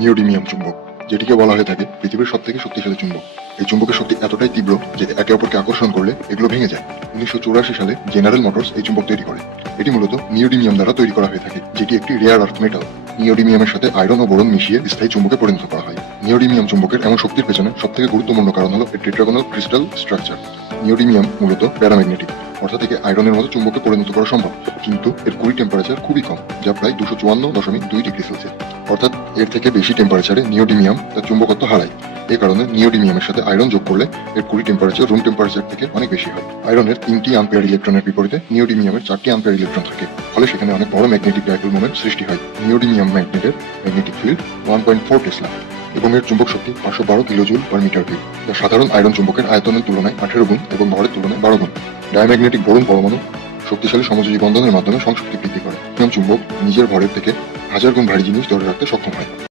Neodymium চুম্বক, যেটিকে বলা হয়ে থাকে পৃথিবীর সবথেকে শক্তিশালী চুম্বক। এই চুম্বকের শক্তি এতটাই তীব্র যে একে অপরকে আকর্ষণ করলে এগুলো ভেঙে যায়। 1984 সালে জেনারেল মোটরস এই চুম্বক তৈরি করে। এটি মূলত নিওডিমিয়াম দ্বারা তৈরি করা হয়ে থাকে, যেটি একটি রেয়ার আর্থ মেটাল। নিওডিমিয়ামের সাথে আয়রন ও বোরন মিশিয়ে স্থায়ী চুম্বকে পরিণত করা হয়। নিওডিমিয়াম চুম্বকের এমন শক্তির পেছনে সবথেকে গুরুত্বপূর্ণ কারণ হলো এর টেট্রাগোনাল ক্রিস্টাল স্ট্রাকচার। নিওডিমিয়াম মূলত প্যারাম্যাগনেটিক, অর্থাৎ একে আয়রনের মতো চুম্বকে পরিণত করা সম্ভব, কিন্তু এর কুড়ি টেম্পারেচার খুবই কম, যা প্রায় 254.2 ডিগ্রি সেলসিয়াস। অর্থাৎ এর থেকে বেশি টেম্পারেচারে নিওডিমিয়াম তার চুম্বকত্ব হারায়। এই কারণে নিওডিমিয়ামের সাথে আয়রন যোগ করলে এর কুড়ি টেম্পারেচার রুম টেম্পারেচার থেকে অনেক বেশি হয়। আয়রনের 3টি আনপেয়ার ইলেকট্রনের বিপরীতে নিওডিমিয়ামের 4টি আনপেয়ার ইলেকট্রন থাকে, ফলে সেখানে অনেক বড় ম্যাগনেটিক ডাইপোল মোমেন্ট সৃষ্টি হয়। নিওডিমিয়াম ম্যাগনেটের ম্যাগনেটিক ফিল্ড 1.4 টেসলা এবং এর চুম্বক শক্তি 512 কিলোজুল পার মিটার কিউব, যা সাধারণ আয়রন চুম্বকের আয়তনের তুলনায় 18 গুণ এবং ভরের তুলনায় 12 গুণ। ডায়াম্যাগনেটিক বোরন পরমাণু শক্তিশালী সমযোজী বন্ধনের মাধ্যমে সংশক্তি বৃদ্ধি করে। নিওডিমিয়াম চুম্বক নিজের ভরের থেকে 1000 গুণ ভারী জিনিস ধরে রাখতে সক্ষম হয়।